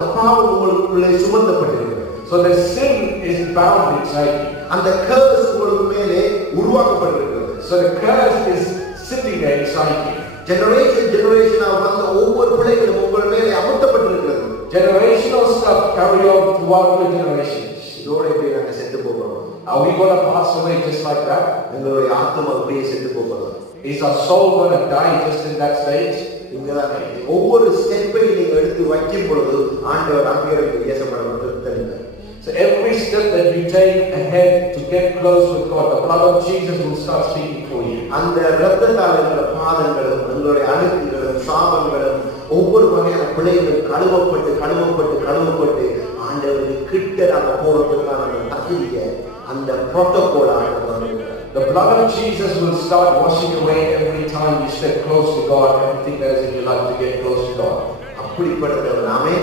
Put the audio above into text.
பாவம் உங்களுக்குள்ளே சுமத்தப்பட்டிருக்கிறது. So the sin is bound inside you. அந்த curse உங்களுக்கு மேலே உருவாக்கப்பட்டிருக்கிறது. So the curse is sitting there inside you. generation வந்த ஒவ்வொரு பிள்ளைகளும் உங்கள் மேலே அமர்த்தப்பட்டிருக்கிறது. Generational stuff carry on throughout the generations. இதோட எப்படி நாங்க செத்து போகிறோம்? Are we going to pass away just like that? எங்களுடைய ஆத்மா அப்படியே செத்து போகிறோம். Is our soul going to die just in that stage? இங்கதான் ஒவ்வொரு ஸ்டெப்பை நீங்க எடுத்து வைக்கும் பொழுது ஆண்டவர் அங்கிருந்து இயேசுவை So every step that you take ahead to get close with God, the blood of Jesus will start speaking for you. அந்த இரத்தத்தால் இருக்கிற பாதங்களும் உங்களுடைய அழுக்குகளும் சாபங்களும் ஒவ்வொரு வகையான பிள்ளைகளும் கழுவப்பட்டு ஆண்டவருக்கு கிட்ட நாம போறதுக்கான அந்த தகுதியை அந்த புரோட்டோகால் ஆண்டவர். The blood of Jesus will start washing away every time you step close to God, everything that is in your life to get close to God. அப்படிப்பட்ட நாமே